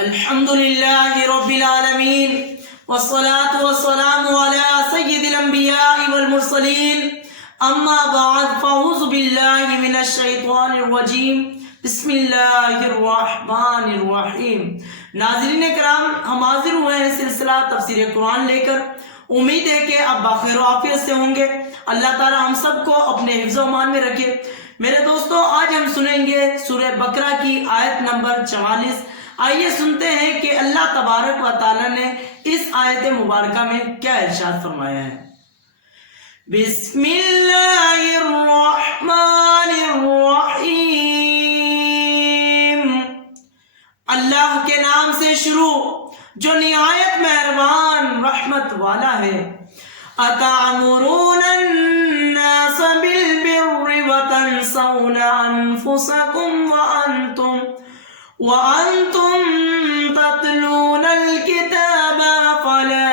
الحمد لله رب العالمين والصلاة والسلام على سيد الأنبياء والمرسلين أما بعد فأعوذ بالله من الشيطان الرجيم بسم اللہ الرحمن الرحیم۔ ناظرین کرام، ہم حاضر ہوئے ہیں سلسلہ تفسیر قرآن لے کر۔ امید ہے کہ آپ بخیر و عافیت سے ہوں گے۔ اللہ تعالی ہم سب کو اپنے حفظ و امان میں رکھے۔ میرے دوستوں، آج ہم سنیں گے سورہ بقرہ کی آیت نمبر 44۔ آئیے سنتے ہیں کہ اللہ تبارک و تعالی نے اس آیت مبارکہ میں کیا ارشاد فرمایا ہے۔ بسم اللہ الرحمن الرحیم۔ اللہ کے نام سے شروع جو نہایت مہربان رحمت والا ہے۔ اتعمرون الناس بالبر وتنسون انفسکم وانتم تتلون الكتاب فلا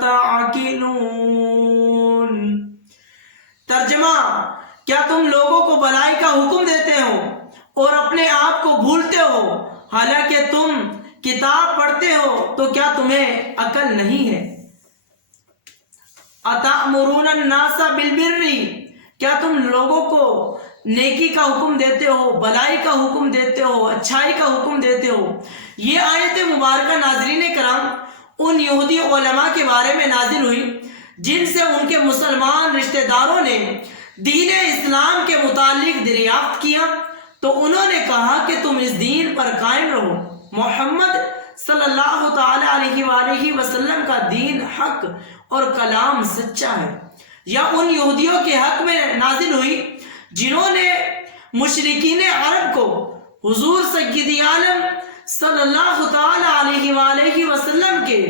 تعقلون۔ ترجمہ: کیا تم لوگوں کو بھلائی کا حکم دیتے ہو اور اپنے آپ کو بھولتے ہو، حالانکہ تم کتاب پڑھتے ہو؟ تو کیا تمہیں عقل نہیں ہے؟ اتأمرون الناس بالبر، کیا تم لوگوں کو نیکی کا حکم دیتے ہو، بھلائی کا حکم دیتے ہو، اچھائی کا حکم دیتے ہو؟ یہ آیت مبارکہ ناظرین کرام ان یہودی علماء کے بارے میں نازل ہوئی جن سے ان کے مسلمان رشتہ داروں نے دین اسلام کے متعلق دریافت کیا، تو انہوں نے کہا کہ تم اس دین پر قائم رہو۔ محمد صلی اللہ تعالی علیہ وآلہ وسلم کا دین حق اور کلام سچا ہے۔ یا ان یہودیوں کے حق میں نازل ہوئی جنہوں نے مشرکین عرب کو حضور سید عالم صلی اللہ تعالی علیہ وآلہ وسلم کے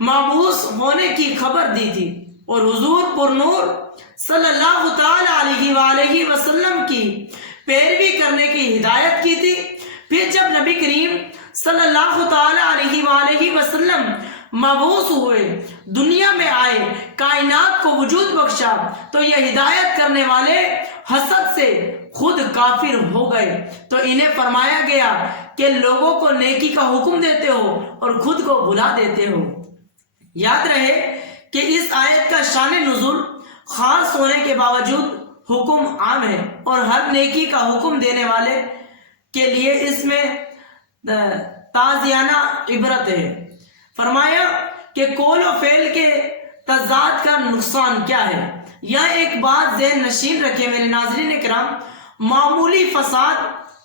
مبعوث ہونے کی خبر دی تھی اور حضور پر نور صلی اللہ تعالی علیہ وآلہ وسلم کی پیروی کرنے کی ہدایت کی تھی۔ پھر جب نبی کریم صلی اللہ تعالی علیہ وآلہ وسلم مبعوث ہوئے، دنیا میں آئے، کائنات کو وجود بخشا، تو یہ ہدایت کرنے والے حسد سے خود کافر ہو گئے۔ تو انہیں فرمایا گیا کہ لوگوں کو نیکی کا حکم دیتے ہو اور خود کو بھلا دیتے ہو۔ یاد رہے کہ اس آیت کا شان نزول خاص ہونے کے باوجود حکم عام ہے اور ہر نیکی کا حکم دینے والے کے لیے اس میں تازیانہ عبرت ہے۔ فرمایا کہ قول و فعل کے تضاد کا نقصان کیا ہے۔ یہ ایک بات ذہن نشین رکھے میرے ناظرین کرام، معمولی فساد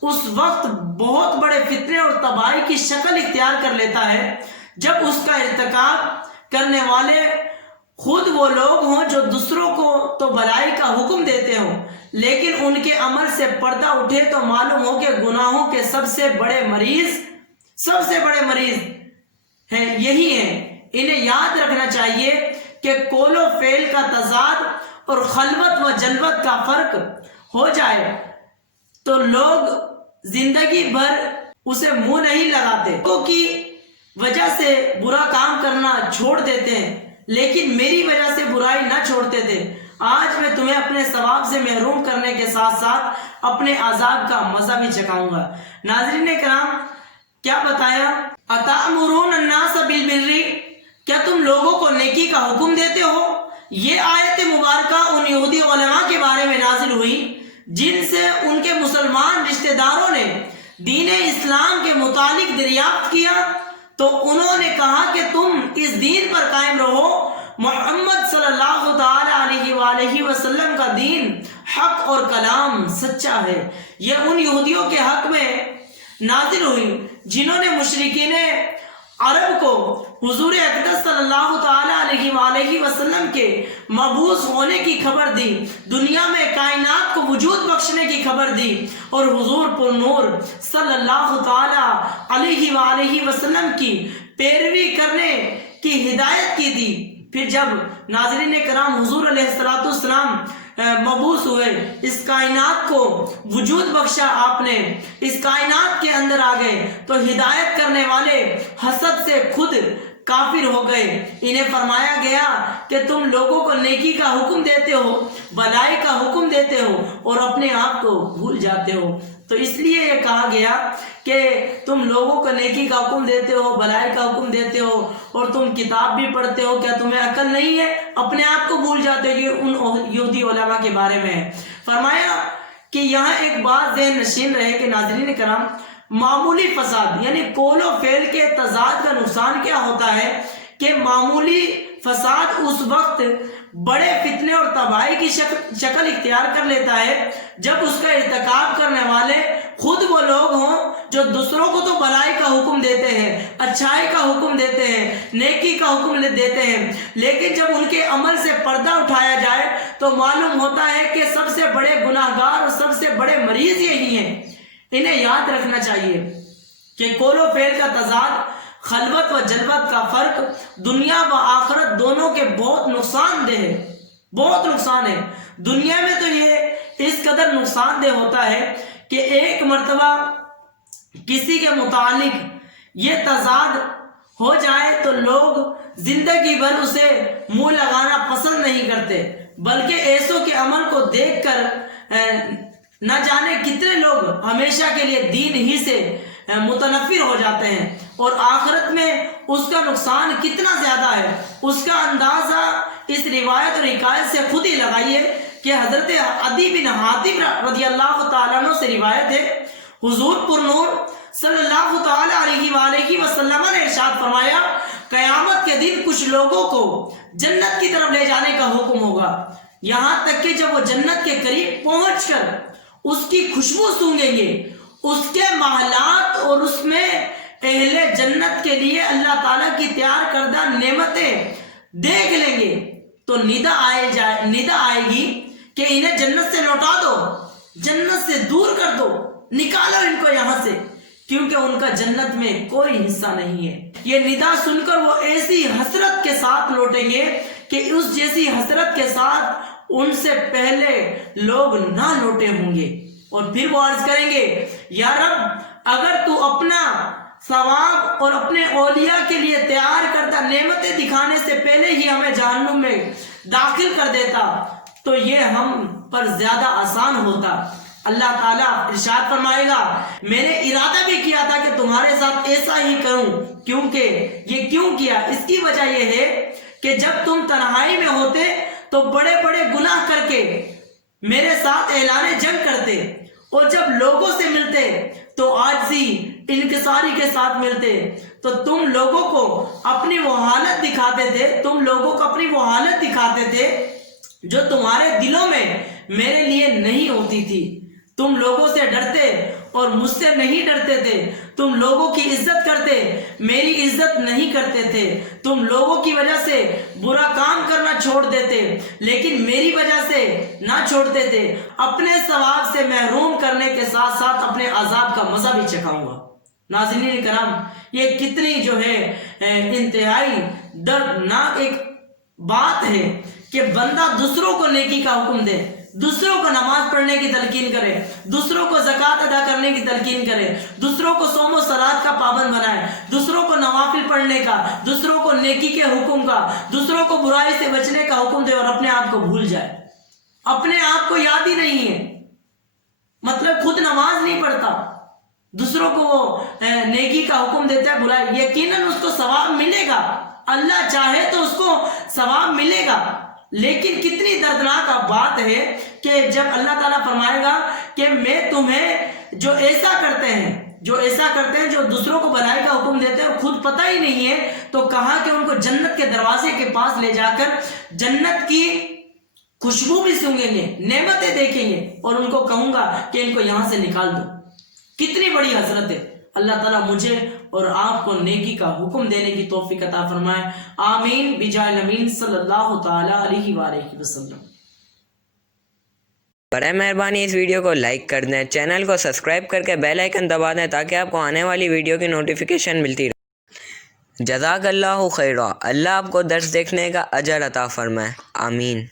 اس وقت بہت بڑے فتنے اور تباہی کی شکل اختیار کر لیتا ہے جب اس کا ارتکاب کرنے والے خود وہ لوگ ہوں جو دوسروں کو تو بھلائی کا حکم دیتے ہوں، لیکن ان کے عمل سے پردہ اٹھے تو معلوم ہو کہ گناہوں کے سب سے بڑے مریض ہیں یہی ہیں۔ انہیں یاد رکھنا چاہیے کہ قول و فعل کا تضاد اور خلوت و جلوت کا فرق ہو جائے تو لوگ زندگی بھر اسے منہ نہیں لگاتے، لوگوں کی وجہ سے برا کام کرنا چھوڑ دیتے ہیں لیکن میری وجہ سے برائی نہ چھوڑتے تھے۔ آج میں تمہیں اپنے ثواب سے محروم کرنے کے ساتھ ساتھ اپنے عذاب کا مزہ بھی چکھاؤں گا۔ ناظرین کرام، کیا بتایا؟ اتأمرون الناس بالبر، کیا تم لوگوں کو نیکی کا حکم دیتے ہو؟ یہ آیت مبارکہ ان یہودی علماء کے بارے میں نازل ہوئی جن سے ان کے مسلمان رشتہ داروں نے دین اسلام کے متعلق دریافت کیا، تو انہوں نے کہا کہ تم اس دین پر قائم رہو۔ محمد صلی اللہ تعالی علیہ وآلہ وسلم کا دین حق اور کلام سچا ہے۔ یہ ان یہودیوں کے حق میں نازل ہوئی جنہوں نے مشرکین عرب کو حضور اقدس صلی اللہ تعالی علیہ وآلہ وسلم کے مبعوث ہونے کی خبر دی، دنیا میں کائنات کو وجود بخشنے کی خبر دی اور حضور پر نور صلی اللہ تعالی علیہ وآلہ وسلم کی پیروی کرنے کی ہدایت کی تھی۔ پھر جب ناظرین کرام حضور علیہ السلام مبعوث ہوئے، اس کائنات کو وجود بخشا، آپ نے اس کائنات کے اندر آ گئے، تو ہدایت کرنے والے حسد سے خود کافر ہو گئے۔ انہیں فرمایا گیا کہ تم لوگوں کو نیکی کا حکم دیتے ہو، بھلائی کا حکم دیتے ہو اور اپنے آپ کو بھول جاتے ہو۔ تو اس لیے یہ کہا گیا کہ تم لوگوں کو نیکی کا حکم دیتے ہو، بھلائی کا حکم دیتے ہو، اور تم کتاب بھی پڑھتے ہو، کیا تمہیں عقل نہیں ہے؟ اپنے آپ کو بھول جاتے ہو۔ یہ ان یہودی علماء کے بارے میں ہے۔ فرمایا کہ یہاں ایک بات ذہن نشین رہے کہ ناظرین کرام، معمولی فساد یعنی قول و فعل کے تضاد کا نقصان کیا ہوتا ہے کہ معمولی فساد اس وقت بڑے فتنے اور تباہی کی شکل اختیار کر لیتا ہے جب اس کا ارتکاب کرنے والے خود وہ لوگ ہوں جو دوسروں کو تو بھلائی کا حکم دیتے ہیں، اچھائی کا حکم دیتے ہیں، نیکی کا حکم دیتے ہیں، لیکن جب ان کے عمل سے پردہ اٹھایا جائے تو معلوم ہوتا ہے کہ سب سے بڑے گناہگار اور سب سے بڑے مریض یہی ہیں۔ انہیں یاد رکھنا چاہیے کہ قول و فعل کا تضاد، خلوت و جلوت کا فرق دنیا و آخرت دونوں کے بہت نقصان دہ ہے، بہت نقصان ہے۔ دنیا میں تو یہ اس قدر نقصان دہ ہوتا ہے کہ ایک مرتبہ کسی کے متعلق یہ تضاد ہو جائے تو لوگ زندگی بھر اسے منہ لگانا پسند نہیں کرتے، بلکہ ایسوں کے عمل کو دیکھ کر نہ جانے کتنے لوگ ہمیشہ کے لیے دین ہی سے متنفر ہو جاتے ہیں، اور آخرت میں اس کا نقصان کتنا زیادہ ہے اس کا اندازہ اس روایت اور حکایت سے خود ہی لگائیے کہ حضرت عدی بن حاتم رضی اللہ تعالیٰ عنہ سے روایت ہے، حضور پر نور صلی اللہ تعالیٰ علیہ وآلہ وسلم نے ارشاد فرمایا، قیامت کے دن کچھ لوگوں کو جنت کی طرف لے جانے کا حکم ہوگا، یہاں تک کہ جب وہ جنت کے قریب پہنچ کر اس کی خوشبو سونگیں گے، اس کے محلات اور اس میں اہل جنت کے لیے اللہ تعالیٰ کی تیار کردہ نعمتیں دیکھ لیں گے تو ندا آئے گی کہ انہیں جنت سے لوٹا دو، جنت سے دور کر دو، نکالو ان کو یہاں سے، کیونکہ ان کا جنت میں کوئی حصہ نہیں ہے۔ یہ ندا سن کر وہ ایسی حسرت کے ساتھ لوٹیں گے کہ اس جیسی حسرت کے ساتھ ان سے پہلے لوگ نہ لوٹے ہوں گے، اور پھر وہ عرض کریں گے، یا رب اگر تو اپنا ثواب اور اپنے اولیاء کے لیے تیار کردہ نعمتیں دکھانے سے پہلے ہی ہمیں جہنم میں داخل کر دیتا تو یہ ہم پر زیادہ آسان ہوتا۔ اللہ تعالیٰ ارشاد فرمائے گا، میں نے ارادہ بھی کیا تھا کہ تمہارے ساتھ ایسا ہی کروں، کیونکہ یہ کیوں کیا؟ اس کی وجہ یہ ہے کہ جب تم تنہائی میں ہوتے تو بڑے بڑے گناہ کر کے میرے ساتھ اعلان جنگ کرتے، اور جب لوگوں سے ملتے تو عاجزی انکساری کے ساتھ ملتے، تو تم لوگوں کو اپنی وہ حالت دکھاتے تھے جو تمہارے دلوں میں میرے لیے نہیں ہوتی تھی۔ تم لوگوں سے ڈرتے اور مجھ سے نہیں ڈرتے تھے، تم لوگوں کی عزت کرتے، میری عزت نہیں کرتے تھے، تم لوگوں کی وجہ سے برا کام کرنا چھوڑ دیتے لیکن میری وجہ سے نہ چھوڑتے تھے۔ اپنے ثواب سے محروم کرنے کے ساتھ ساتھ اپنے عذاب کا مزہ بھی چکھاؤں گا۔ ناظرین کرام، یہ کتنی جو ہے انتہائی دردناک ایک بات ہے کہ بندہ دوسروں کو نیکی کا حکم دے، دوسروں کو نماز پڑھنے کی تلقین کرے، دوسروں کو زکوٰۃ ادا کرنے کی تلقین کرے، دوسروں کو صوم و صلات کا پابند بنائے، دوسروں کو نوافل پڑھنے کا، دوسروں کو نیکی کے حکم کا، دوسروں کو برائی سے بچنے کا حکم دے، اور اپنے آپ کو بھول جائے، اپنے آپ کو یاد ہی نہیں ہے، مطلب خود نماز نہیں پڑھتا، دوسروں کو وہ نیکی کا حکم دیتا ہے برائی، یقیناً اس کو ثواب ملے گا، اللہ چاہے تو اس کو ثواب ملے گا، لیکن کتنی دردناک بات ہے کہ جب اللہ تعالیٰ فرمائے گا کہ میں تمہیں جو ایسا کرتے ہیں جو دوسروں کو بھلائی کا حکم دیتے ہیں اور خود پتہ ہی نہیں ہے، تو کہا کہ ان کو جنت کے دروازے کے پاس لے جا کر جنت کی خوشبو بھی سونگیں گے، نعمتیں دیکھیں گے، اور ان کو کہوں گا کہ ان کو یہاں سے نکال دو۔ کتنی بڑی حسرت ہے۔ اللہ تعالیٰ مجھے اور آپ کو نیکی کا حکم دینے کی توفیق عطا فرمائے، آمین بجائے الامین صلی اللہ تعالیٰ علیہ وآلہ وسلم۔ برائے مہربانی اس ویڈیو کو لائک کر دیں، چینل کو سبسکرائب کر کے بیل آئیکن دبا دیں تاکہ آپ کو آنے والی ویڈیو کی نوٹیفیکیشن ملتی رہے۔ جزاک اللہ خیرہ، اللہ آپ کو درس دیکھنے کا اجر عطا فرمائے، آمین۔